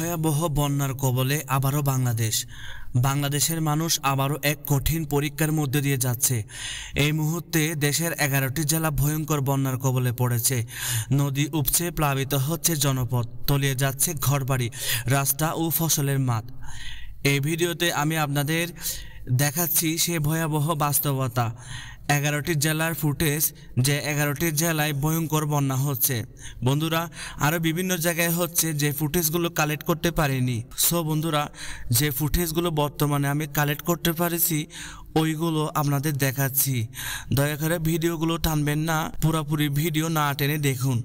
ভয়াবহ বন্যার কবলে আবারও বাংলাদেশের মানুষ আবারও এক কঠিন পরীক্ষার মধ্যে দিয়ে যাচ্ছে। এই মুহূর্তে দেশের 11টি জেলা ভয়ঙ্কর বন্যার কবলে পড়েছে। নদী উপচে প্লাবিত হচ্ছে জনপদ, তলিয়ে যাচ্ছে ঘরবাড়ি, রাস্তা ও ফসলের মাঠ। এই ভিডিওতে আমি আপনাদের দেখাচ্ছি সে ভয়াবহ বাস্তবতা, 11টি জেলার ফুটেজ, যে 11টি জেলায় ভয়ঙ্কর বন্যা হচ্ছে। বন্ধুরা, আরও বিভিন্ন জায়গায় হচ্ছে, যে ফুটেজগুলো কালেক্ট করতে পারিনি। সো বন্ধুরা, যে ফুটেজগুলো বর্তমানে আমি কালেক্ট করতে পারছি ওইগুলো আপনাদের দেখাচ্ছি। দয়া করে ভিডিওগুলো টানবেন না, পুরোপুরি ভিডিও না টেনে দেখুন।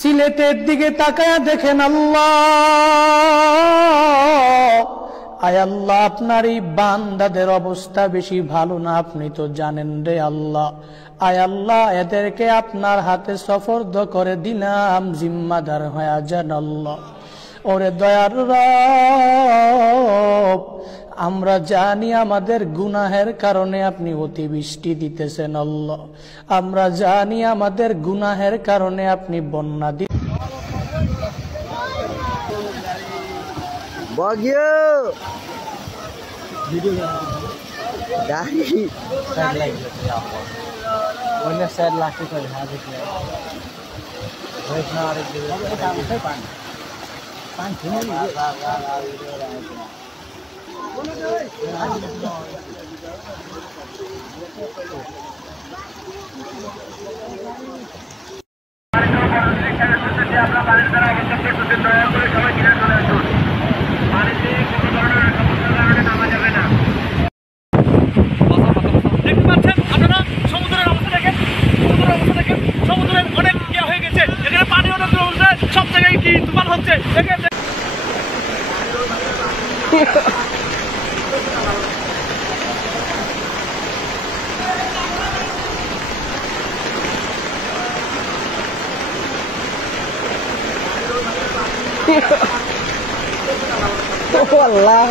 সিলেটের দিকে তাকায়া দেখেন আল্লাহ, আয় আল্লাহ, আপনার এই বান্দাদের অবস্থা বেশি ভালো না, আপনি তো জানেন রে আল্লাহ। আয় আল্লাহ, এদেরকে আপনার হাতে সফর্দ করে দিলাম, জিম্মাদার হয়ে যান আল্লাহ। ওরে দয়ার রব, আমরা জানি আমাদের গুনাহের কারণে আপনি অতিবৃষ্টি দিতেছেন আল্লাহ, আমরা জানি আমাদের গুনাহের কারণে আপনি বন্যা সমুদ্রের অনেক ইয়ে হয়ে গেছে, এখানে পানি অনেক রয়েছে, সব জায়গায় কি তুফান হচ্ছে। আল্লাহ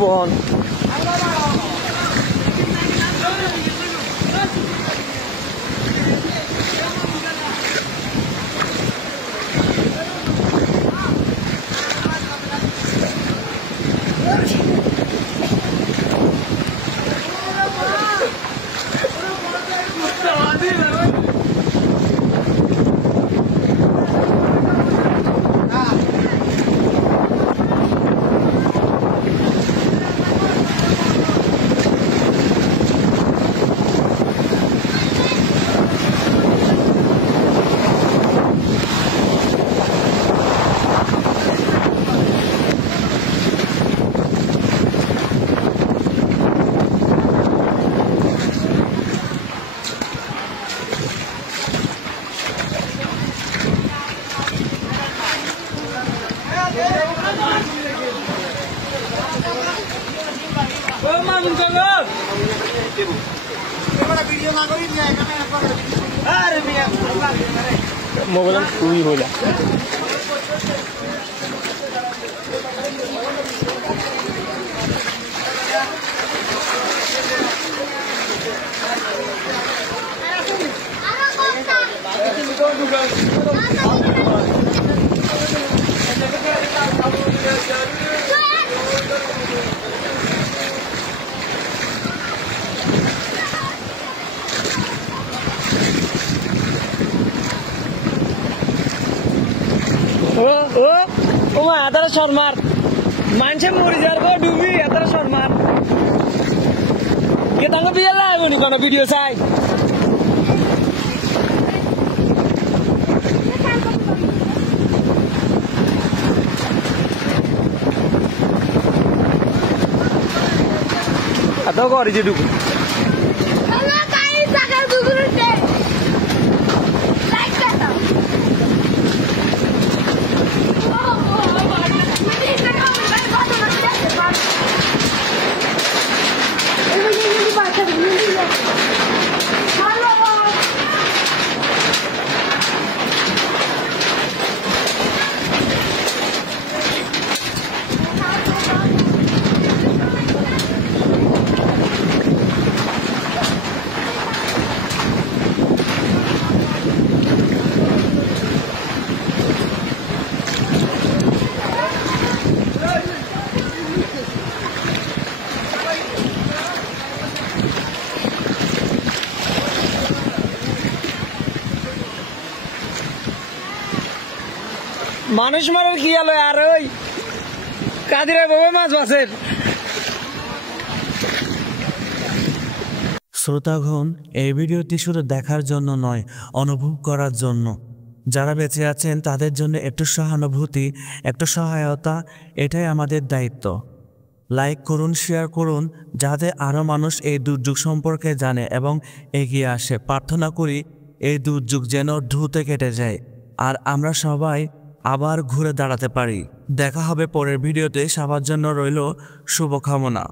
বোন মোবাইল চুরি হইলা ও মা এত শর্মার মানুষে মরে যাওয়ার পর ডুবি এত শর্মার কে তাকে বিয়ে লাগবে নি কোনো ভিডিও চাই এত করে যে ডুবু মানুষ মারার কি আলো আর ওই কাদিরে বাবা মাছ বাসের শ্রোতাগণ, এই ভিডিওটি শুধু দেখার জন্য নয়, অনুভব করার জন্য। যারা বেঁচে আছেন তাদের জন্য একটু সহানুভূতি, একটু সহায়তা, এটাই আমাদের দায়িত্ব। লাইক করুন, শেয়ার করুন, যাতে আরও মানুষ এই দুর্যোগ সম্পর্কে জানে এবং এগিয়ে আসে। প্রার্থনা করি এই দুর্যোগ যেন দ্রুত কেটে যায় আর আমরা সবাই আবার ঘুরে দাঁড়াতে পারি। দেখা হবে পরের ভিডিওতে। সবার জন্য রইল শুভকামনা।